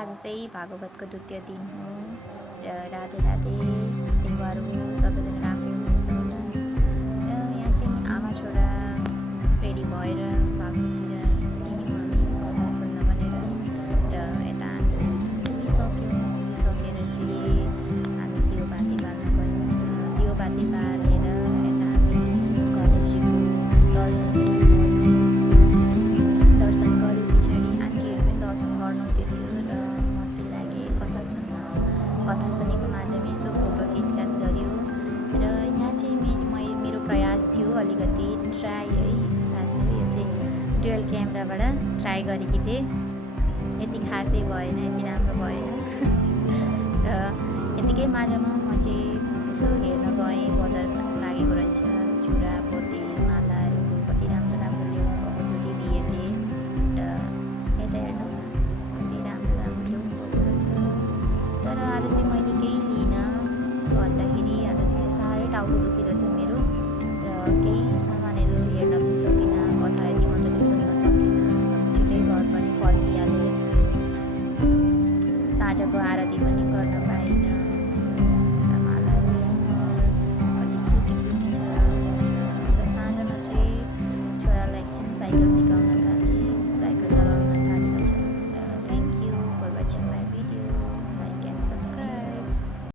आज चाहिँ भागवतको द्वितीय दिन हो र राधे राधे सेवाहरू सबैजना राम्रै हुनुहुन्छ होला। र यहाँ चाहिँ आमा छोरा रेडी भएर भागवततिर हिँड्यौँ हामी कथा सुन्न भनेर। र यता हामी पुगिसकेर चाहिँ हामी दियो बाती बाल्न गयौँ र दियो बाती बालेर यता हामी गणेशजीको दर्शन गर्न गयौँ। दर्शन गरे पछाडि आन्टीहरू पनि दर्शन गर्नुहुँदै थियो र म चाहिँ लागेँ कथा सुन्न। कथा सुनेको माझमा यसो फोटो खिचखाच गऱ्यो र यहाँ चाहिँ मेरो प्रयास थियो अलिकति ट्राई है साथी, यो चाहिँ डुअल क्यामेराबाट ट्राई गरेकी थिएँ। यति खासै भएन, यति राम्रो भएन र यतिकै माझमा म चाहिँ यसो हेर्न गएँ। बजार लागेको रहेछ, चुरा पोते मालाहरूको कति राम्रो राम्रो ल्याउनु भएको थियो दिदीहरूले। र यता हेर्नुहोस् न कति राम्रो राम्रो ल्याउनु भएको रहेछ। तर आज चाहिँ मैले केही लिइनँ भन्दाखेरि आज चाहिँ साह्रै टाउको दुखिरहेको थियो मेरो र केही सामानहरू हेर्न पनि सकिनँ, कथा यति मजाले सुन्न सकिनँ। छिटै घर पनि फर्किहालेँ। साँझको आरती पनि गर्न पाएँ।